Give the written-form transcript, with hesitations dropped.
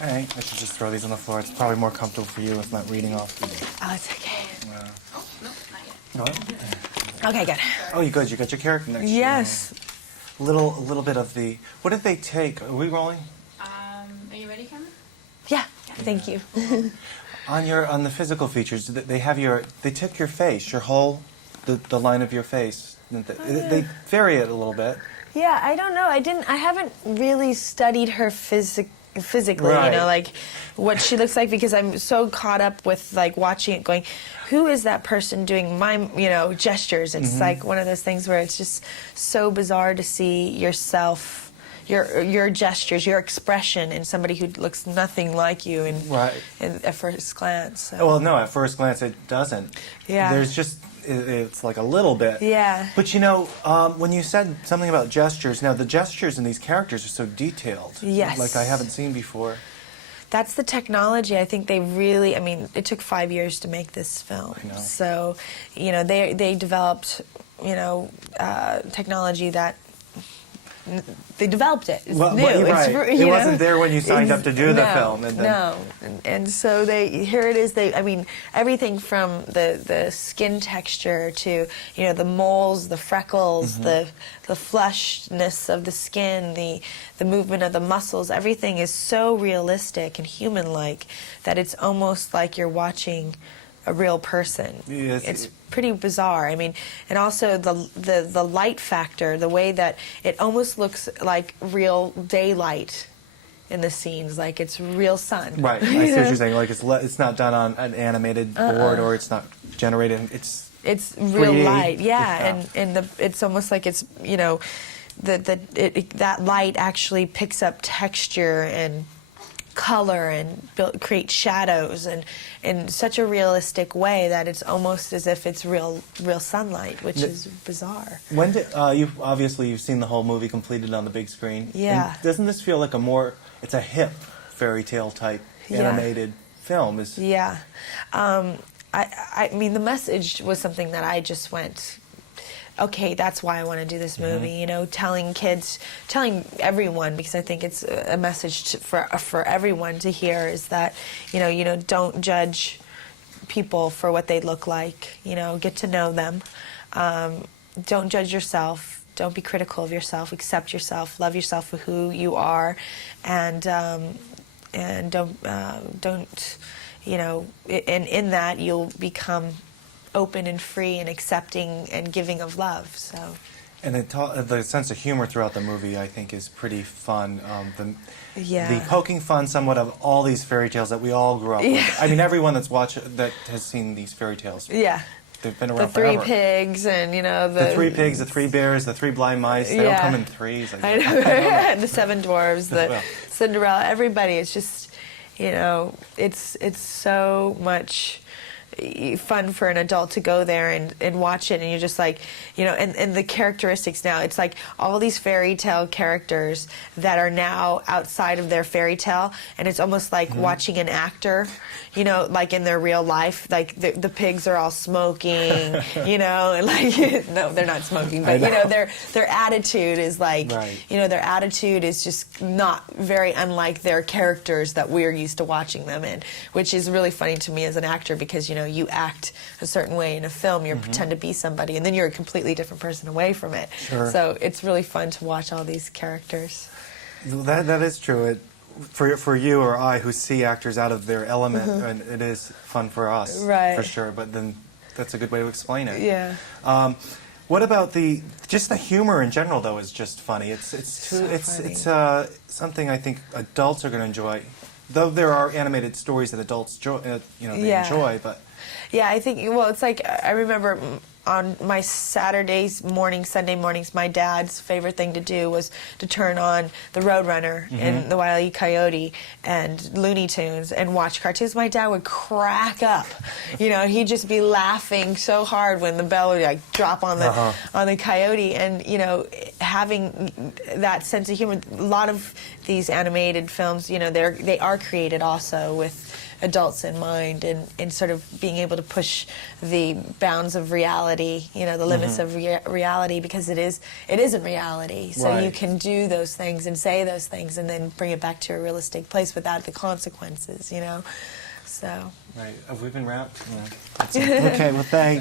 Hey, I should just throw these on the floor. It's probably more comfortable for you if not reading off. Oh, it's okay. Oh, no, not yet. No? Okay, good. Oh, you good. You got your character next to you. Yes. A little bit of the... What did they take? Are we rolling? Are you ready, Cameron? Yeah, thank you. On the physical features, they have your... They took your face, your whole... The line of your face. They vary it a little bit. Yeah, I don't know. I haven't really studied her physically, Right. you know, like what she looks like, because I'm so caught up with like watching it going, who is that person doing my, gestures? It's like one of those things where it's just so bizarre to see yourself, your gestures, your expression in somebody who looks nothing like you at first glance. So. Well, no, at first glance it doesn't. Yeah. There's just... It's like a little bit. Yeah. But when you said something about gestures, now the gestures in these characters are so detailed. Yes. Like I haven't seen before. That's the technology. I think they really, it took 5 years to make this film. I know. So, they developed, technology that they developed it. It's Well, new. right. It wasn't there when you signed up to do the film. And then... No. And so here it is. Everything from the skin texture to, the moles, the freckles, the flushness of the skin, the movement of the muscles, everything is so realistic and human-like that it's almost like you're watching a real person. Yes. It's pretty bizarre. And also the light factor, the way that it almost looks like real daylight in the scenes, like it's real sun. Right. I see what you're saying. Like it's not done on an animated board, or it's not generated. It's real 3D. light. Yeah, and it's almost like it's that light actually picks up texture and color and create shadows and in such a realistic way that it's almost as if it's real sunlight, which is bizarre. When did you've seen the whole movie completed on the big screen? Yeah. And doesn't this feel like it's a hip fairy tale type animated film? Yeah. The message was something that I just went, okay, that's why I want to do this movie. Telling everyone, because I think it's a message for everyone to hear, is that don't judge people for what they look like. Get to know them. Don't judge yourself. Don't be critical of yourself. Accept yourself. Love yourself for who you are, and don't. And in that you'll become open and free and accepting and giving of love. So, and the sense of humor throughout the movie, I think, is pretty fun. The poking fun somewhat of all these fairy tales that we all grew up with. Everyone that has seen these fairy tales. Yeah. They've been around forever. forever. The 3 pigs and, the 3 pigs, the 3 bears, the 3 blind mice. They don't come in threes. I know. The 7 dwarves, the Cinderella, everybody. It's just, it's so much fun for an adult to go there and watch it, and you're just like, and the characteristics now, it's like all these fairy tale characters that are now outside of their fairy tale, and it's almost like watching an actor, like in their real life, like the pigs are all smoking, and like, no, they're not smoking, but their attitude is like, their attitude is just not very unlike their characters that we're used to watching them in, which is really funny to me as an actor, because you act a certain way in a film, you pretend to be somebody, and then you're a completely different person away from it. Sure. So it's really fun to watch all these characters. That is true. For you or I who see actors out of their element, and it is fun for us, for sure. But then that's a good way to explain it. Yeah. What about just the humor in general, though, is just funny. It's something I think adults are going to enjoy. Though there are animated stories that adults enjoy, but yeah, I think, it's like, I remember on my Sunday mornings, my dad's favorite thing to do was to turn on the Roadrunner and the Wile E. Coyote and Looney Tunes and watch cartoons. My dad would crack up. He'd just be laughing so hard when the bell would like drop on the coyote, and having that sense of humor. A lot of these animated films, they are created also with adults in mind, and sort of being able to push the bounds of reality reality, you know, the limits of reality, because it isn't reality. So you Right. can do those things and say those things and then bring it back to a realistic place without the consequences, you know. So. Right. Have we been wrapped? Yeah. Okay. Well, thanks.